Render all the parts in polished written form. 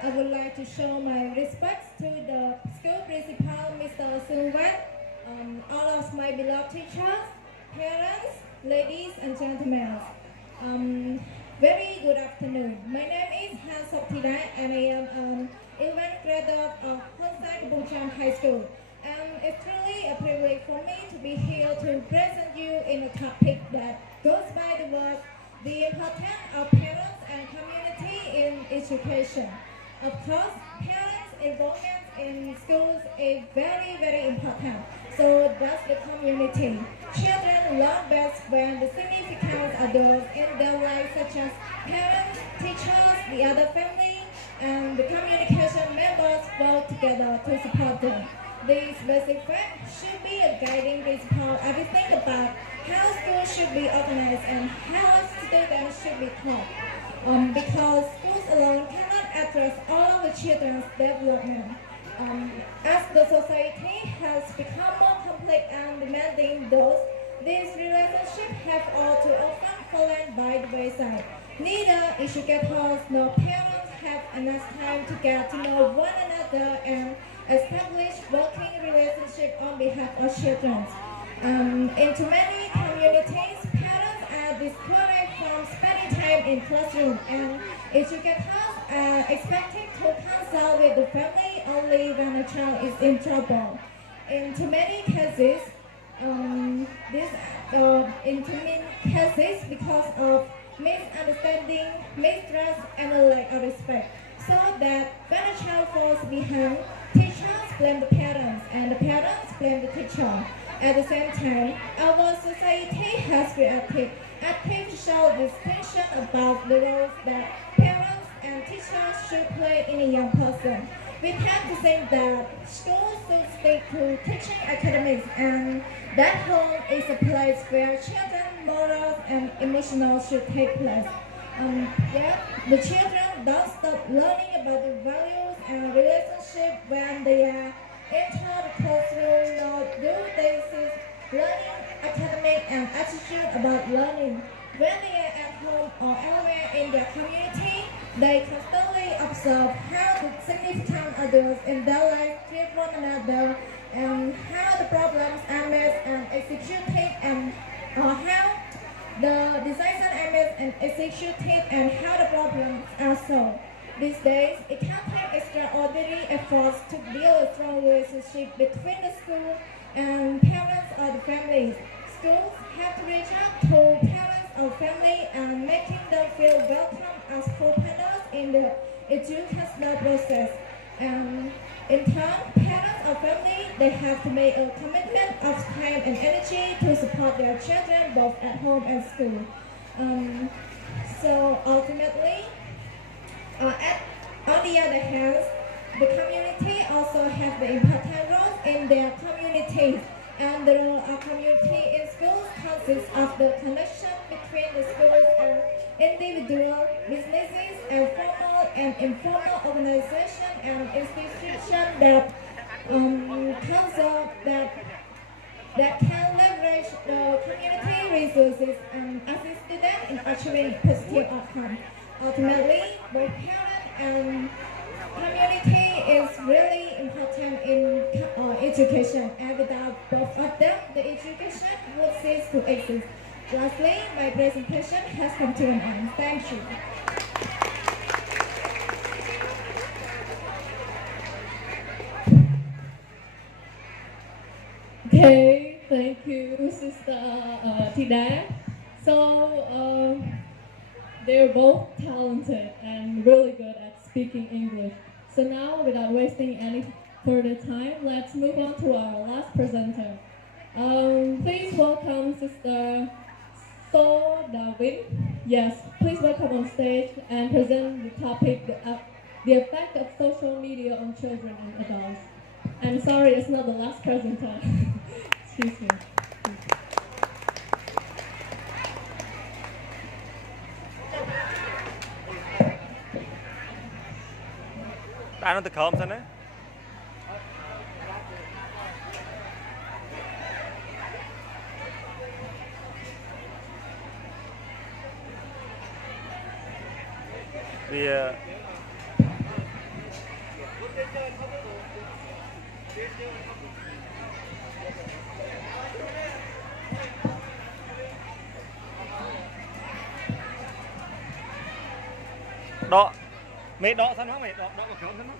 I would like to show my respects to the school principal, Mr. Silvan, all of my beloved teachers, parents, ladies and gentlemen. Um, Very good afternoon. My name is Han Soktida and I am 11th grader of Untitled Cham High School. And it's really a privilege for me to be here to present you in a topic that goes by the word the importance of parents and community in education. Of course, parents' involvement in schools is very important. So does the community. Children learn best when the significant adults in their lives such as parents, teachers, the other family, and the communication members work together to support them. These basic facts should be a guiding principle as we think about how schools should be organized and how students should be taught. Because schools alone cannot address all of the children's development. As the society has become more complex and demanding, these relationships have all too often fallen by the wayside. Neither educators nor parents have enough time to get to know one another and establish working relationships on behalf of children. In too many communities, parents are discouraged from spending time in classroom, and educators are expected to consult with the family only when a child is in trouble. In too many cases, because of misunderstanding, mistrust, and a lack of respect, so that when a child falls behind, teachers blame the parents and the parents blame the teacher. At the same time, our society has created artificial distinction about the roles that parents and teachers should play in a young person. We tend to think that schools should stick to teaching academics and that home is a place where children's morals and emotions should take place. Yet, the children don't stop learning about the values and relationships when they are enter the classroom, nor do they cease learning academic and attitude about learning. When they are at home or elsewhere in their community, they constantly observe how the significant adults in their life treat one another and how the problems are made and executed and how the decision are made and executed and how the problems are solved. These days, it can take extraordinary efforts to build a strong relationship between the school and parents or the families. Schools have to reach out to parents or family and making them feel welcome as co-partners in the educational process. And in turn, parents or family, they have to make a commitment of time and energy to support their children both at home and school. So ultimately, on the other hand, the community also has the important role in their communities, and the role of community in schools consists of the connection between the schools and individual businesses and formal and informal organizations and institutions that that can leverage the community resources and assist students in achieving positive outcomes. Ultimately, both parents and community is really important in education, and without both of them, the education would cease to exist. Lastly, my presentation has come to an end. Thank you. Okay, thank you, Sister Tida. They're both talented and really good at speaking English. So now, without wasting any further time, let's move on to our last presenter. Please welcome Sister So Darwin. Yes, please welcome on stage and present the topic, the effect of social media on children and adults. I'm sorry, it's not the last presenter. Excuse me. Bạn nó khom thế này. Vì Đọ mày đọ sao nó mày đọ đọ vào kiểu sao nó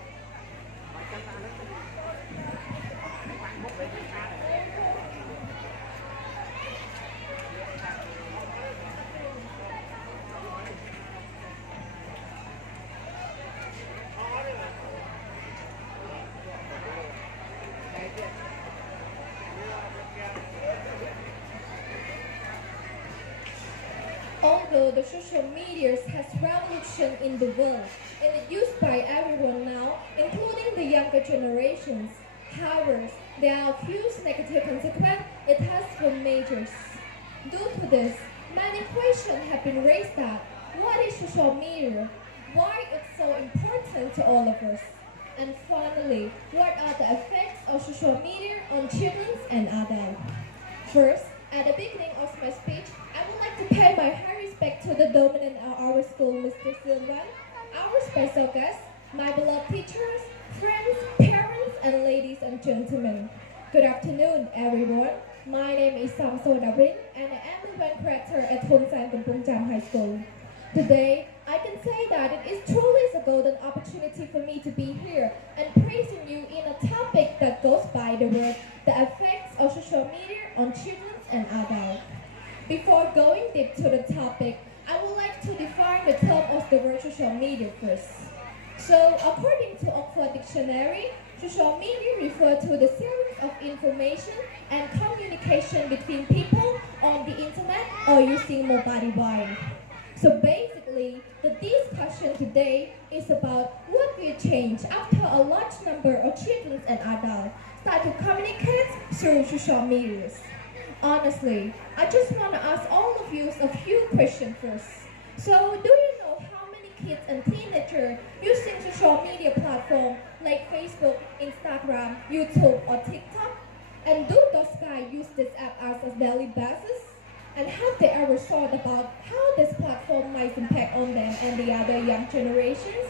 Although the social media has revolution in the world and is used by everyone now, including the younger generations, however, there are a few negative consequences it has for majors. Due to this, many questions have been raised that what is social media? Why it's so important to all of us? And finally, what are the effects of social media on children and adults? First, at the beginning of my speech, I would like to pay my high respect to the dominant of our school, Mr. Silvan, our special guests, my beloved teachers, friends, parents, and ladies and gentlemen. Good afternoon, everyone. My name is Sam Sodavin, and I am the bank director at Kampong Cham High School. Today, I can say that it is truly a golden opportunity for me to be here and praising you in a topic that goes by the word, the effects of social media on children and adults. Before going deep to the topic, I would like to define the term of the word social media first. So, according to Oxford Dictionary, social media refers to the series of information and communication between people on the internet or using mobile device. So basically, the discussion today is about what will change after a large number of children and adults start to communicate through social media. Honestly, I just want to ask all of you a few questions first. So, do you know how many kids and teenagers using social media platforms like Facebook, Instagram, YouTube, or TikTok? And do those guys use this app as a daily basis? And have they ever thought about how this platform might impact on them and the other young generations?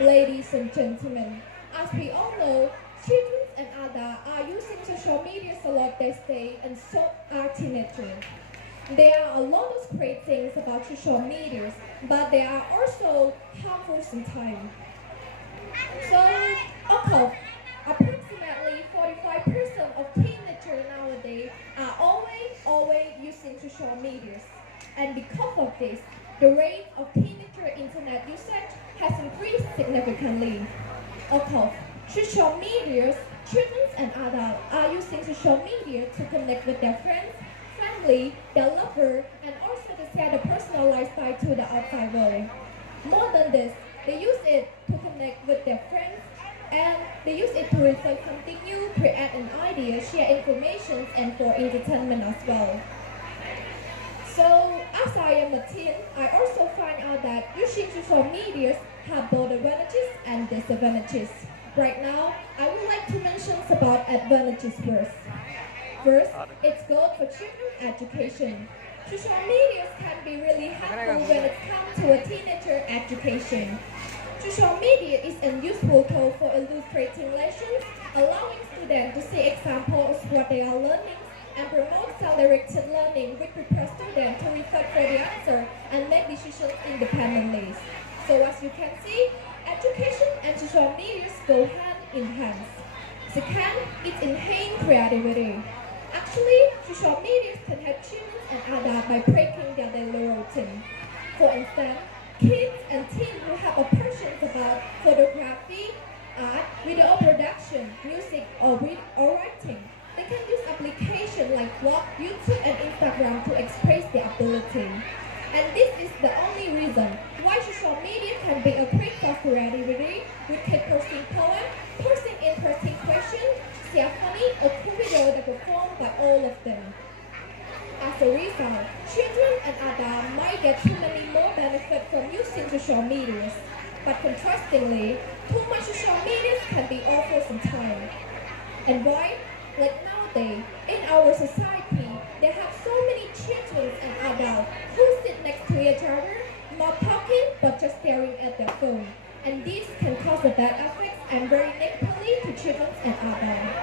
Ladies and gentlemen, as we all know, children and adults are using social media a lot these days, and so are teenagers. There are a lot of great things about social media, but there are also harmful sometimes. So, approximately 45% of teenagers nowadays are always using social media. And because of this, the rate of teenager internet usage has increased significantly. Of course, social media, children and adults are using social media to connect with their friends, family, their lover, and also to share their personal lifestyle to the outside world. More than this, they use it to connect with their friends, and they use it to research something new, create an idea, share information, and for entertainment as well. So, as I am a teen, I also find out that using social media have both advantages and disadvantages. Right now, I would like to mention about advantages first. First, it's good for children education. Social media can be really helpful when it comes to a teenager education. Social media is a useful tool for illustrating lessons, allowing students to see examples of what they are learning, and promote self-directed learning, which prepares students to research for the answer and make decisions independently. So as you can see, education and social media go hand in hand. Second, it enhances creativity. Actually, social media can help children and adults by breaking their daily routine. For instance, kids and teens who have a passion about photography, art, video production, music, or writing, they can use applications like blog, YouTube, and Instagram to express their ability. And this is the only reason why social media can be a great for creativity, with kids posting poems, posting interesting questions, share funny or cool videos that performed by all of them. As a result, children and adults might get too many more benefits from using social media. But contrastingly, too much social media can be awful sometimes. And why? Like nowadays, in our society, there have so many children and adults who sit next to each other, not talking but just staring at their phone. And this can cause a bad effect and very negatively to children and adults.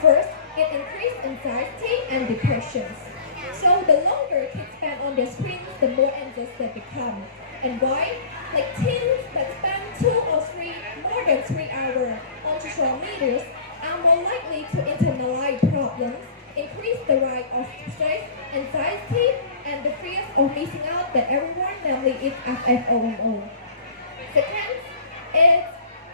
First, it increases anxiety and depression. So the longer kids spend on their screens, the more anxious they become. And why? Like teens that spend more than 3 hours on social media are more likely to internalize problems, increase the rate of stress, anxiety, and the fear of missing out that everyone namely is FFOMO. Second, it's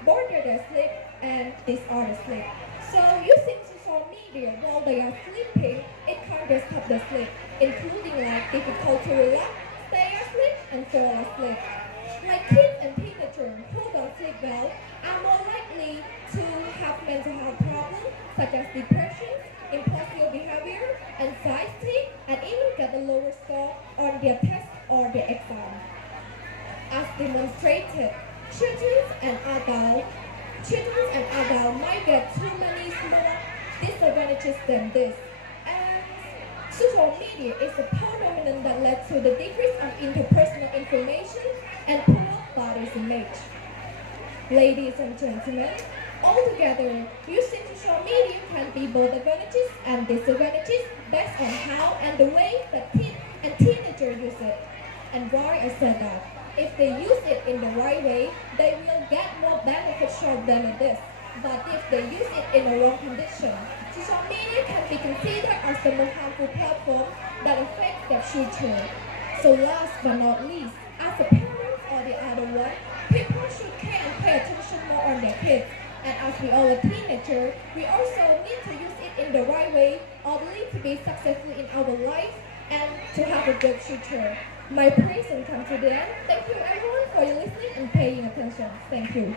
border their sleep and disorder sleep. So using social media while they are sleeping, it can disturb the sleep, including like difficult to relax, stay asleep, and fall asleep. Like kids and teenagers who don't sleep well are more likely to have mental health problems such as depression, impulsive behavior, anxiety, and even get a lower score on their test or their exam. As demonstrated, children and adults might get too many small disadvantages than this. And social media is a phenomenon that led to the decrease of interpersonal information and poor body image. Ladies and gentlemen, altogether, using social media can be both advantages and disadvantages based on how and the way that kids and teenagers use it. And why I said that? If they use it in the right way, they will get more beneficial than this. But if they use it in the wrong condition, social media can be considered as the most harmful platform that affects their future. So last but not least, as a parent or the other one, people should care and pay attention more on their kids. And as we are a teenager, we also need to use it in the right way, only to be successful in our life and to have a good future. My praise and come to the end. Thank you everyone for your listening and paying attention. Thank you.